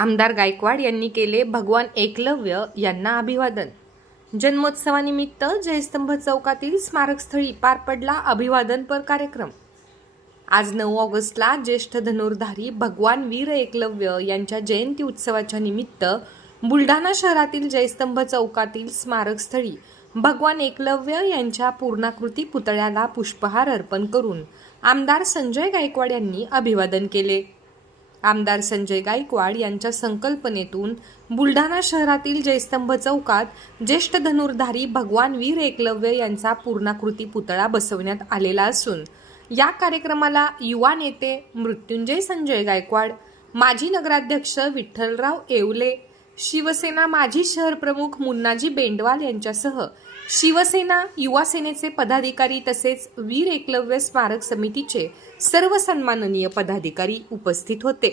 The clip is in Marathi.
आमदार गायकवाड यांनी केले भगवान एकलव्य यांना अभिवादन. जन्मोत्सवानिमित्त जयस्तंभ चौकातील स्मारकस्थळी पार पडला अभिवादनपर कार्यक्रम. आज नऊ ऑगस्टला ज्येष्ठ धनुर्धारी भगवान वीर एकलव्य यांच्या जयंती उत्सवाच्या निमित्त बुलढाणा शहरातील जयस्तंभ चौकातील स्मारकस्थळी भगवान एकलव्य यांच्या पूर्णाकृती पुतळ्याला पुष्पहार अर्पण करून आमदार संजय गायकवाड यांनी अभिवादन केले. आमदार संजय गायकवाड यांच्या संकल्पनेतून बुलढाणा शहरातील जयस्तंभ चौकात ज्येष्ठ धनुर्धारी भगवान वीर एकलव्य यांचा पूर्णाकृती पुतळा बसवण्यात आलेला असून या कार्यक्रमाला युवा नेते मृत्युंजय संजय गायकवाड माजी नगराध्यक्ष विठ्ठलराव येवले शिवसेना माजी शहर प्रमुख मुन्नाजी बेंडवाल यांच्यासह शिवसेना युवा सेनेचे पदाधिकारी तसेच वीर एकलव्य स्मारक समितीचे सर्व सन्माननीय पदाधिकारी उपस्थित होते.